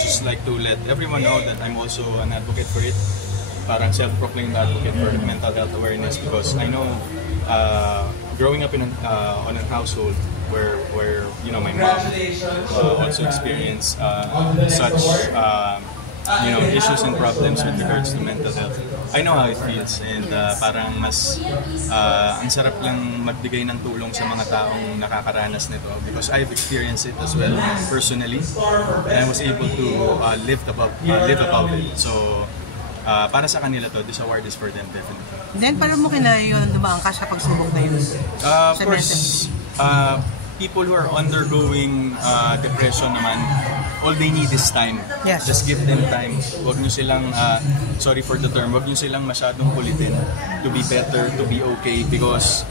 Just like to let everyone know that I'm also an advocate for it. Parang self-proclaimed advocate for mental health awareness because I know growing up in on a household where you know my mom also experienced such issues and problems with regards to mental health. I know how it feels and parang mas ang sarap lang magbigay ng tulong sa mga taong nakakaranas nito because I've experienced it as well personally and I was able to live about it. So para sa kanila to, this award is for them definitely. Then paano mo kinayon dumaan ka sa pagsubok na yun? Of course, people who are undergoing depression naman, all they need is time. Yes. Just give them time. Huwag nyo silang, sorry for the term, huwag nyo silang masyadong kulitin to be better, to be okay because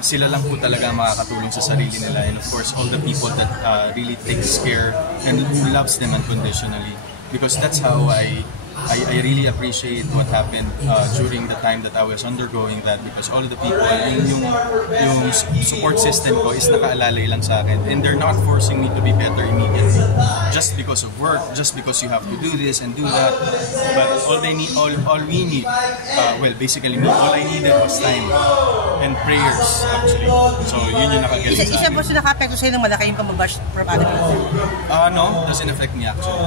sila lang po talaga makakatulong sa sarili nila and of course all the people that really takes care and who loves them unconditionally because that's how I really appreciate what happened during the time that I was undergoing that because all of the people, yung support system ko is nakaalalay lang sa akin and they're not forcing me to be better immediately just because of work, just because you have to do this and do that. But all we need, basically me, all I needed was time and prayers actually. So yun yung nakagaling sa akin. Isa mo siya nakapekto sa'yo ng malaki yung pamabash from other people? No, doesn't affect me actually.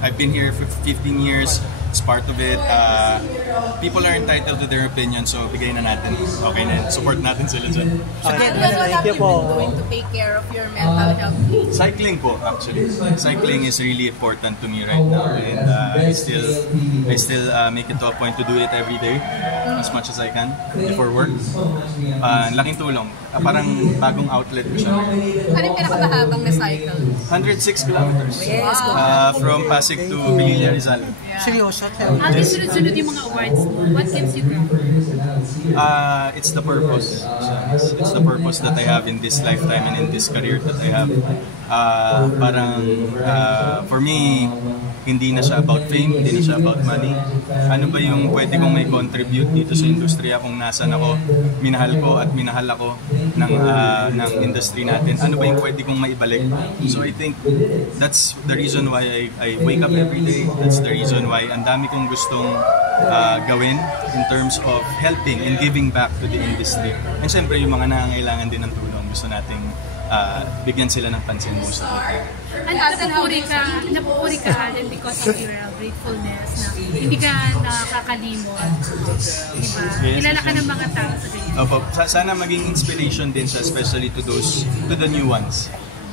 I've been here for 15 years. It's part of it. People are entitled to their opinion, so bigay na natin. Okay na, support natin sila dyan. What have you been doing to take care of your mental health needs? Cycling po, actually. Cycling is really important to me right now, and I still make it to a point to do it every day, as much as I can before work. Laking tulong. Parang bagong outlet ko siya. Ano yung pinakamahabang na cycle? 106 kilometers. From Pasig to Pililla, Rizal. Seryoso? Sunod-sunod yung mga awards. What gives you going? It's the purpose. It's the purpose that I have in this lifetime and in this career that I have. For me, hindi na siya about fame, hindi na siya about money. Ano ba yung pwede kong may contribute dito sa industriya kung nasan ako, minahal ko at minahal ako ng industry natin. Ano ba yung pwede kong maibalik? So I think that's the reason why I wake up every day. That's the reason why ang dami kong gustong gawin in terms of helping and giving back to the industry. And syempre yung mga nangangailangan din ng tulong, gusto nating bigyan sila ng pansin mo sa atin. And napupuri ka Alden because of your gratefulness na hindi ka nakakalimot. Diba? Yes, Kilala ka ng mga tao sa ganyan. Opo, sana maging inspiration din siya, especially to the new ones.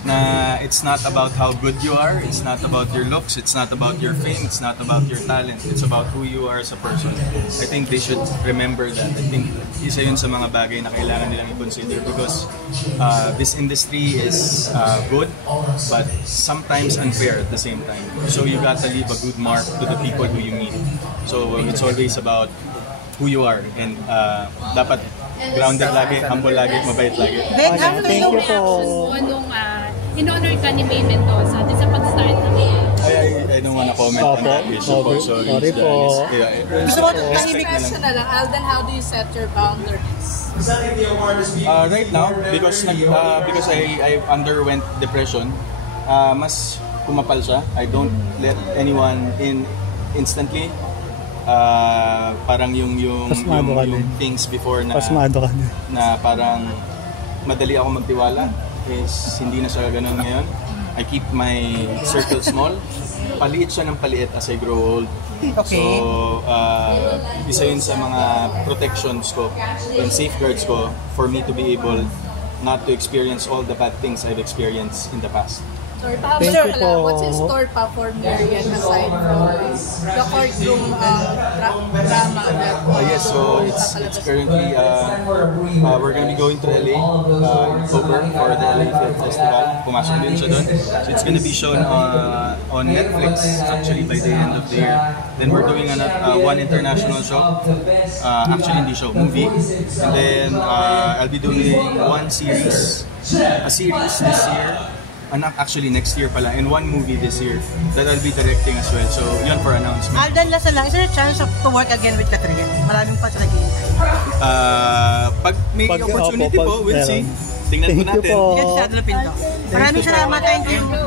Na it's not about how good you are, it's not about your looks, it's not about your fame, it's not about your talent, it's about who you are as a person. I think they should remember that. I think isa yun sa mga bagay na kailangan nilang i-consider because this industry is good but sometimes unfair at the same time. So you gotta leave a good mark to the people who you meet. So it's always about who you are and dapat grounded lagi, humble lagi, mabait lagi. Thank you po. In-honor ka ni May Mendoza din sa pag-start ng I don't wanna comment on that issue po. Sorry po. Gusto mo, question na lang, Alden, how do you set your boundaries? Right now, because I underwent depression, mas kumapal siya. I don't let anyone in instantly. Parang yung things before na parang madali ako magtiwala is hindi na siya ganun ngayon. I keep my circle small. Paliit siya ng paliit as I grow old. Okay. So, isa yun sa mga protections ko and safeguards ko for me to be able not to experience all the bad things I've experienced in the past. Thank you po. What's in store pa for Marian aside from the courtroom drama that yes, so it's currently we're gonna be going to LA in October for the LA Film Festival. Pumasok din siya doon. So it's gonna be shown on Netflix actually by the end of the year. Then we're doing one international show. Actually hindi show, movie. And then I'll be doing a series this year. Actually next year pala, and one movie this year that I'll be directing as well. So, yun for announcement. Alden, last lang, is there a chance to work again with Catherine? Maraming pa sa naghihintay. Pag may opportunity po, we'll see. Tingnan po natin. Yan siya, Pinto. Maraming salamat. Thank you.